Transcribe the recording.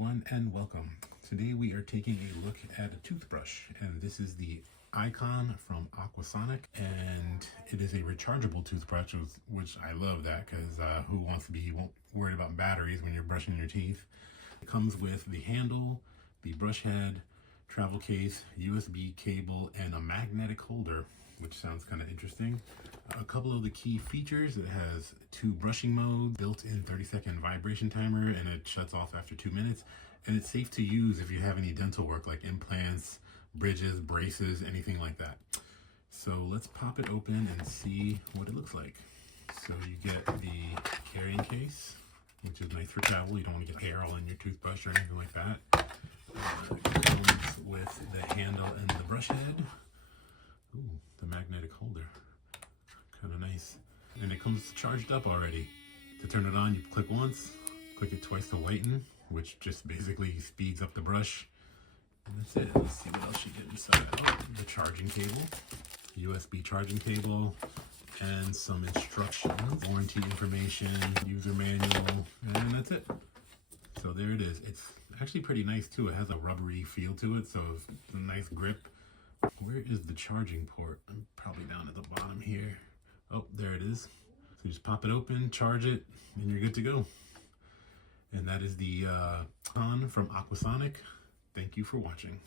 everyone, and welcome. Today we are taking a look at a toothbrush, and this is the Icon from Aquasonic, and it is a rechargeable toothbrush, which I love that because who wants to be worried about batteries when you're brushing your teeth? It comes with the handle, the brush head, travel case, USB cable, and a magnetic holder, which sounds kind of interesting. A couple of the key features: it has 2 brushing modes, built-in 30-second vibration timer, and it shuts off after 2 minutes. And it's safe to use if you have any dental work like implants, bridges, braces, anything like that. So let's pop it open and see what it looks like. So you get the carrying case, which is nice for travel. You don't want to get hair all in your toothbrush or anything like that. It comes with the handle and the brush head. Ooh, the magnetic holder. Kind of nice. And it comes charged up already. To turn it on, you click once, click it twice to lighten, which just basically speeds up the brush. And that's it. Let's see what else you get inside. Oh, the charging cable, USB charging cable, and some instructions, warranty information, user manual, and that's it. So there it is. It's actually pretty nice too. It has a rubbery feel to it, so it's a nice grip. Where is the charging port? I'm probably down at the bottom here. Oh, there it is. So you just pop it open, charge it, and you're good to go. And that is the Icon from Aquasonic. Thank you for watching.